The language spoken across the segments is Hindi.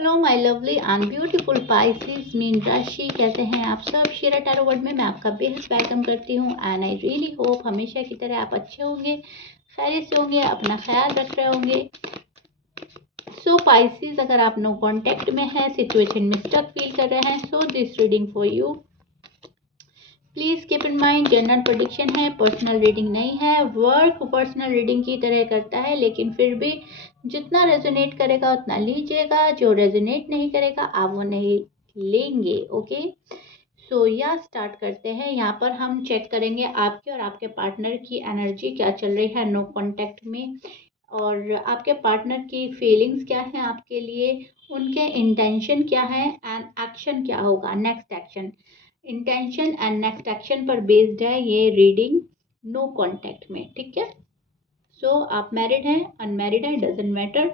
Hello my lovely and beautiful Pisces mean राशि, कैसे हैं आप सब। शेरा टैरो वर्ल्ड में मैं आपका बेहद वेलकम करती हूँ एंड आई रियली होप हमेशा की तरह आप अच्छे होंगे, खैरियत से होंगे, अपना ख्याल रख रहे होंगे। सो पाइसेस, अगर आप नो कांटेक्ट में है, सिचुएशन में स्टक फील कर रहे हैं, so this reading for you. Please keep in mind, general prediction है, पर्सनल रीडिंग नहीं है। वर्क पर्सनल रीडिंग की तरह करता है, लेकिन फिर भी जितना रेजोनेट करेगा उतना लीजिएगा, जो रेजोनेट नहीं करेगा आप वो नहीं लेंगे। ओके, सो या स्टार्ट करते हैं। यहाँ पर हम चेक करेंगे आपके और आपके पार्टनर की एनर्जी क्या चल रही है नो कॉन्टैक्ट में, और आपके पार्टनर की फीलिंग्स क्या है आपके लिए, उनके इंटेंशन क्या है एंड एक्शन क्या होगा, next action. Intention and next action पर बेस्ड है ये रीडिंग नो कांटेक्ट में, ठीक है। सो आप मैरिड हैं, अनमैरिड हैं, doesn't matter.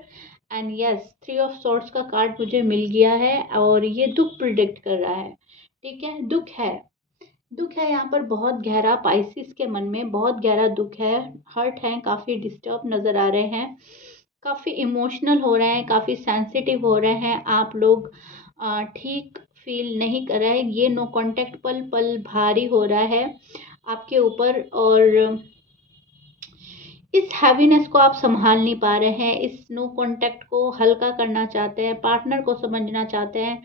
And yes, 3 of swords का कार्ड मुझे मिल गया है और ये दुख प्रिडिक्ट कर रहा है, ठीक है। दुख है, दुख है यहाँ पर बहुत गहरा, पाइसिस के मन में बहुत गहरा दुख है, हर्ट है, काफ़ी डिस्टर्ब नज़र आ रहे हैं, काफ़ी इमोशनल हो रहे हैं, काफ़ी सेंसिटिव हो रहे हैं आप लोग, ठीक फील नहीं कर रहे हैं। ये नो कांटेक्ट पल पल भारी हो रहा है आपके ऊपर, और इस हैवीनेस को आप संभाल नहीं पा रहे हैं। इस नो कांटेक्ट को हल्का करना चाहते हैं, पार्टनर को समझना चाहते हैं,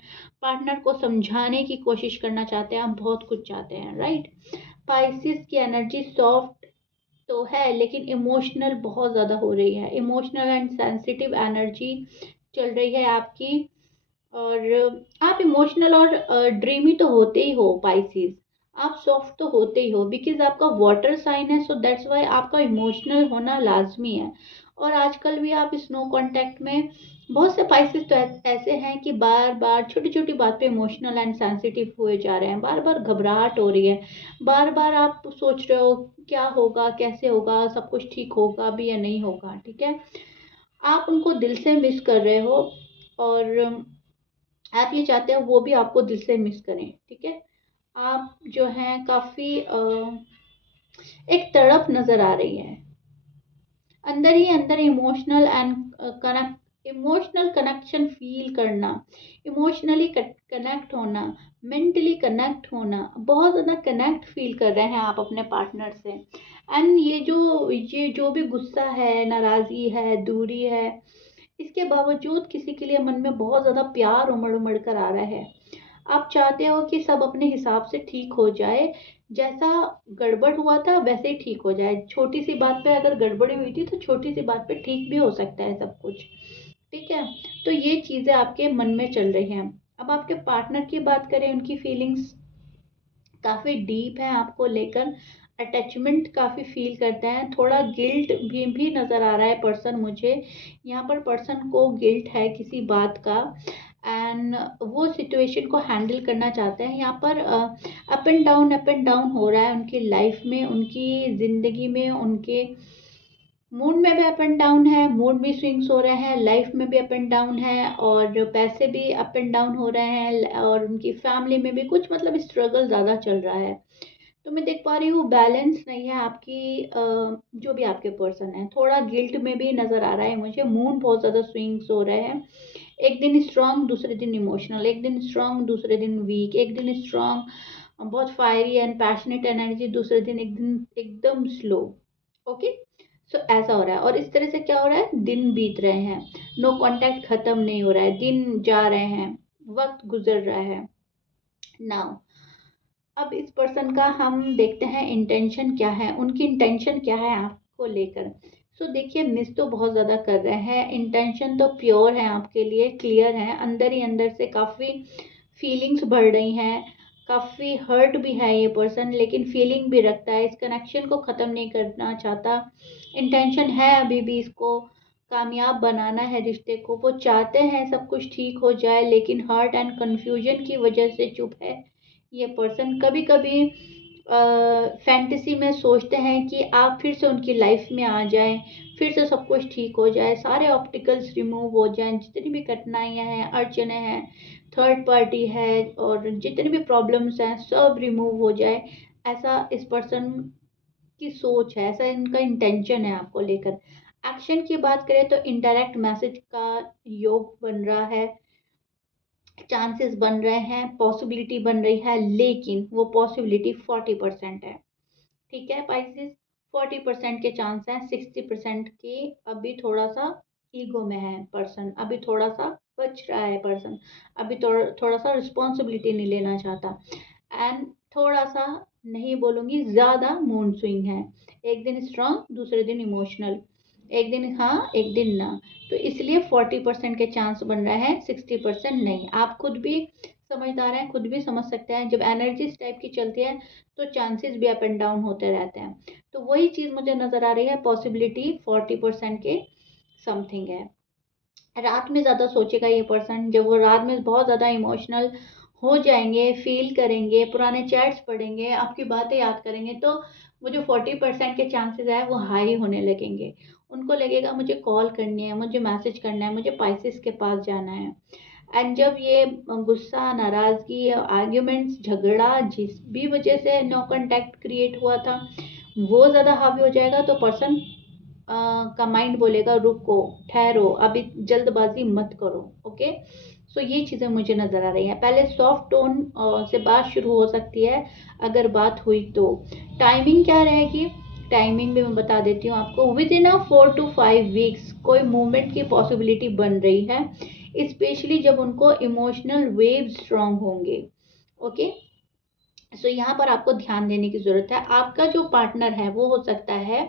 पार्टनर को समझाने की कोशिश करना चाहते हैं, आप बहुत कुछ चाहते हैं, राइट। पाइसिस की एनर्जी सॉफ्ट तो है, लेकिन इमोशनल बहुत ज़्यादा हो रही है, इमोशनल एंड सेंसिटिव एनर्जी चल रही है आपकी। और आप इमोशनल और ड्रीमी तो होते ही हो पाइसिस, आप सॉफ्ट तो होते ही हो, बिकॉज आपका वाटर साइन है, सो दैट्स वाई आपका इमोशनल होना लाजमी है। और आजकल भी आप इस नो कांटेक्ट में, बहुत से पाइसिस तो ऐसे हैं कि बार बार छोटी छोटी बात पे इमोशनल एंड सेंसिटिव हुए जा रहे हैं, बार बार घबराहट हो रही है, बार बार आप सोच रहे हो क्या होगा, कैसे होगा, सब कुछ ठीक होगा भी या नहीं होगा, ठीक है। आप उनको दिल से मिस कर रहे हो, और आप ये चाहते हो वो भी आपको दिल से मिस करें, ठीक है। आप जो हैं काफ़ी एक तड़प नज़र आ रही है, अंदर ही अंदर emotional and emotional connection feel करना, इमोशनली कनेक्ट होना, मेंटली कनेक्ट होना, बहुत ज़्यादा कनेक्ट फील कर रहे हैं आप अपने पार्टनर से। एंड ये जो भी गुस्सा है, नाराज़गी है, दूरी है, इसके बावजूद किसी के लिए मन में बहुत ज़्यादा प्यार उमड़ उमड़ कर आ रहा है। आप चाहते हो कि सब अपने हिसाब से ठीक हो जाए, जैसा गड़बड़ हुआ था वैसे ही ठीक हो जाए। छोटी सी बात पे अगर गड़बड़ी हुई थी तो छोटी सी बात पे ठीक भी हो सकता है सब कुछ, ठीक है। तो ये चीज़ें आपके मन में चल रही हैं। अब आपके पार्टनर की बात करें, उनकी फीलिंग्स काफ़ी डीप है आपको लेकर, अटैचमेंट काफ़ी फील करते हैं, थोड़ा गिल्ट भी नज़र आ रहा है पर्सन मुझे, यहाँ पर पर्सन को गिल्ट है किसी बात का, एंड वो सिचुएशन को हैंडल करना चाहते हैं। यहाँ पर अप एंड डाउन हो रहा है उनकी लाइफ में, उनकी ज़िंदगी में, उनके मूड में भी अप एंड डाउन है, मूड भी स्विंग्स हो रहे हैं, लाइफ में भी अप एंड डाउन है, और पैसे भी अप एंड डाउन हो रहे हैं, और उनकी फैमिली में भी कुछ मतलब स्ट्रगल ज़्यादा चल रहा है। तो मैं देख पा रही हूँ बैलेंस नहीं है आपकी, जो भी आपके पर्सन है, थोड़ा गिल्ट में भी नज़र आ रहा है मुझे, मूड बहुत ज़्यादा स्विंग्स हो रहे हैं, एक दिन स्ट्रांग दूसरे दिन इमोशनल, एक दिन स्ट्रांग दूसरे दिन वीक, एक दिन स्ट्रांग बहुत फायरी एंड पैशनेट एनर्जी, दूसरे दिन एकदम स्लो। ओके, सो ऐसा हो रहा है, और इस तरह से क्या हो रहा है, दिन बीत रहे हैं, नो कांटेक्ट खत्म नहीं हो रहा है, दिन जा रहे हैं, वक्त गुजर रहा है। नाउ अब इस पर्सन का हम देखते हैं इंटेंशन क्या है, उनकी इंटेंशन क्या है आपको लेकर। सो देखिए, मिस तो बहुत ज़्यादा कर रहे हैं, इंटेंशन तो प्योर है आपके लिए, क्लियर है, अंदर ही अंदर से काफ़ी फीलिंग्स बढ़ रही हैं, काफ़ी हर्ट भी है ये पर्सन, लेकिन फीलिंग भी रखता है, इस कनेक्शन को ख़त्म नहीं करना चाहता, इंटेंशन है अभी भी इसको कामयाब बनाना है रिश्ते को, वो चाहते हैं सब कुछ ठीक हो जाए, लेकिन हर्ट एंड कन्फ्यूजन की वजह से चुप है ये पर्सन। कभी कभी फैंटेसी में सोचते हैं कि आप फिर से उनकी लाइफ में आ जाएं, फिर से सब कुछ ठीक हो जाए, सारे ऑब्स्टिकल्स रिमूव हो जाएं, जितनी भी कठिनाइयां हैं, अड़चने हैं, थर्ड पार्टी है, और जितनी भी प्रॉब्लम्स हैं सब रिमूव हो जाए, ऐसा इस पर्सन की सोच है, ऐसा इनका इंटेंशन है आपको लेकर। एक्शन की बात करें तो इनडायरेक्ट मैसेज का योग बन रहा है, चांसेस बन रहे हैं, पॉसिबिलिटी बन रही है, लेकिन वो पॉसिबिलिटी 40% है। ठीक है पाइसेस, 40% के चांस हैं, 60% की अभी थोड़ा सा ईगो में है पर्सन, अभी थोड़ा सा बच रहा है पर्सन, अभी थोड़ा सा रिस्पॉन्सिबिलिटी नहीं लेना चाहता, एंड थोड़ा सा, नहीं बोलूँगी ज़्यादा, मूड स्विंग है। एक दिन स्ट्रांग, दूसरे दिन इमोशनल, एक दिन हाँ एक दिन ना। तो इसलिए 40% के चांस बन रहे हैं, 60% नहीं। आप खुद भी समझदार हैं, खुद भी समझ सकते हैं, जब एनर्जी इस टाइप की चलती है तो चांसेस भी अप एंड डाउन होते रहते हैं। तो वही चीज़ मुझे नज़र आ रही है, पॉसिबिलिटी 40% के समथिंग है। रात में ज़्यादा सोचेगा ये पर्सन, जब वो रात में बहुत ज़्यादा इमोशनल हो जाएंगे, फील करेंगे, पुराने चैट्स पढ़ेंगे, आपकी बातें याद करेंगे, तो वो जो 40% के चांसेस है वो हाई होने लगेंगे। उनको लगेगा मुझे कॉल करनी है, मुझे मैसेज करना है, मुझे पाइसेस के पास जाना है। एंड जब ये गुस्सा, नाराज़गी, आर्ग्यूमेंट्स, झगड़ा जिस भी वजह से नो कांटेक्ट क्रिएट हुआ था वो ज़्यादा हावी हो जाएगा, तो पर्सन का माइंड बोलेगा रुको, ठहरो, अभी जल्दबाजी मत करो। ओके, सो ये चीज़ें मुझे नज़र आ रही हैं। पहले सॉफ्ट टोन से बात शुरू हो सकती है, अगर बात हुई तो। टाइमिंग क्या रहेगी, टाइमिंग भी मैं बता देती हूँ आपको। विद इन 4 to 5 वीक्स कोई मूवमेंट की पॉसिबिलिटी बन रही है, स्पेशली जब उनको इमोशनल वेव स्ट्रांग होंगे। ओके, सो यहाँ पर आपको ध्यान देने की ज़रूरत है। आपका जो पार्टनर है वो हो सकता है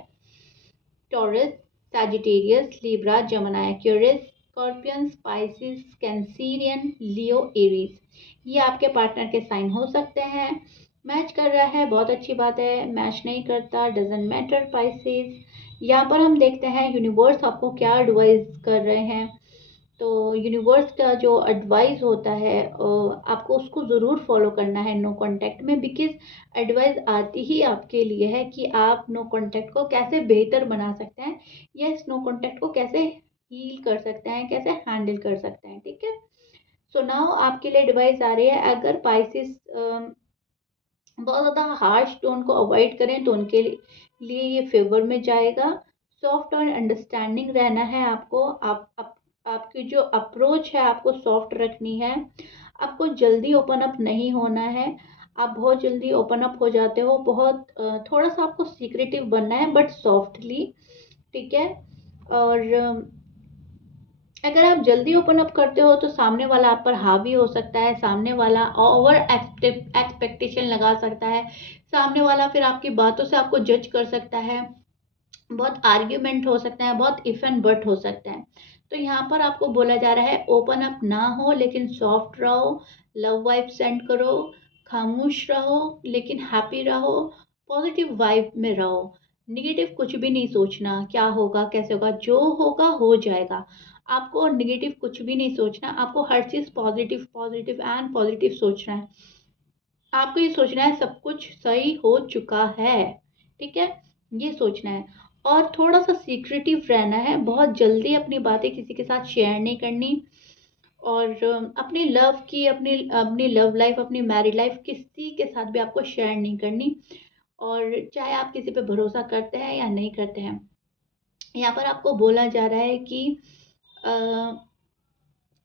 Taurus, Sagittarius, Libra, Gemini, Aquarius, Scorpion, Pisces, Cancerian, Leo, Aries. ये आपके पार्टनर के साइन हो सकते हैं। मैच कर रहा है बहुत अच्छी बात है, मैच नहीं करता डजेंट मैटर पाइसिस। यहाँ पर हम देखते हैं यूनिवर्स आपको क्या एडवाइस कर रहे हैं। तो यूनिवर्स का जो एडवाइस होता है आपको उसको ज़रूर फॉलो करना है नो कांटेक्ट में, बिकॉज एडवाइस आती ही आपके लिए है कि आप नो कांटेक्ट को कैसे बेहतर बना सकते हैं, या इस नो कांटेक्ट को कैसे हील कर सकते हैं, कैसे हैंडल कर सकते हैं। ठीक है, सो नाउ आपके लिए एडवाइस आ रही है, अगर पाइसिस बहुत ज़्यादा हार्श टोन को अवॉइड करें तो उनके लिए ये फेवर में जाएगा। सॉफ्ट और अंडरस्टैंडिंग रहना है आपको। आपकी जो अप्रोच है आपको सॉफ्ट रखनी है। आपको जल्दी ओपन अप नहीं होना है। आप बहुत जल्दी ओपन अप हो जाते हो, बहुत थोड़ा सा आपको सीक्रेटिव बनना है, बट सॉफ्टली। ठीक है, और अगर आप जल्दी ओपन अप करते हो तो सामने वाला आप पर हावी हो सकता है, सामने वाला ओवर एक्सपेक्टेशन लगा सकता है, सामने वाला फिर आपकी बातों से आपको जज कर सकता है, बहुत आर्ग्यूमेंट हो सकता है, बहुत इफ एंड बट हो सकता है। तो यहाँ पर आपको बोला जा रहा है ओपन अप ना हो लेकिन सॉफ्ट रहो, लव वाइब सेंड करो, खामोश रहो लेकिन हैप्पी रहो, पॉजिटिव वाइब में रहो। निगेटिव कुछ भी नहीं सोचना, क्या होगा कैसे होगा, जो होगा हो जाएगा। आपको निगेटिव कुछ भी नहीं सोचना, आपको हर चीज़ पॉजिटिव पॉजिटिव एंड पॉजिटिव सोचना है। आपको ये सोचना है सब कुछ सही हो चुका है। ठीक है, ये सोचना है। और थोड़ा सा सीक्रेटिव रहना है, बहुत जल्दी अपनी बातें किसी के साथ शेयर नहीं करनी। और अपनी लव की, अपनी अपनी लव लाइफ, अपनी मैरिड लाइफ किसी के साथ भी आपको शेयर नहीं करनी। और चाहे आप किसी पे भरोसा करते हैं या नहीं करते हैं, यहाँ पर आपको बोला जा रहा है कि अ,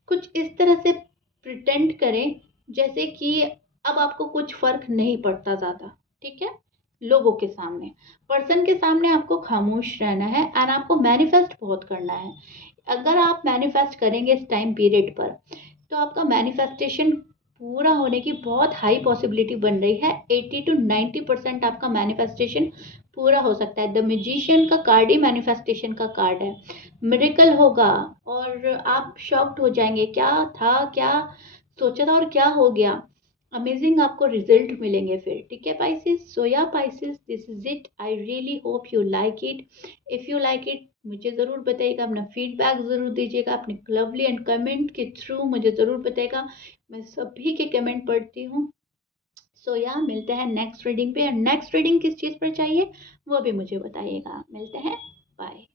कुछ इस तरह से प्रिटेंड करें जैसे कि अब आपको कुछ फर्क नहीं पड़ता ज़्यादा। ठीक है, लोगों के सामने, पर्सन के सामने आपको खामोश रहना है, एंड आपको मैनिफेस्ट बहुत करना है। अगर आप मैनिफेस्ट करेंगे इस टाइम पीरियड पर, तो आपका मैनिफेस्टेशन पूरा होने की बहुत हाई पॉसिबिलिटी बन रही है। 80 to 90% आपका मैनिफेस्टेशन पूरा हो सकता है। द मैजिशियन का कार्ड ही मैनिफेस्टेशन का कार्ड है। मिरेकल होगा और आप शॉक्ड हो जाएंगे, क्या था, क्या सोचा था और क्या हो गया। अमेजिंग आपको रिजल्ट मिलेंगे फिर। ठीक है पाइसिस, सो या Pisces, this is it. I really hope you like it. If you like it मुझे ज़रूर बताइएगा, अपना फीडबैक ज़रूर दीजिएगा, अपने लवली एंड कमेंट के थ्रू मुझे ज़रूर बताइएगा। मैं सभी के कमेंट पढ़ती हूँ। सो या मिलते हैं नेक्स्ट रीडिंग पे। नेक्स्ट रीडिंग किस चीज़ पर चाहिए वो भी मुझे बताइएगा। मिलते हैं, बाय।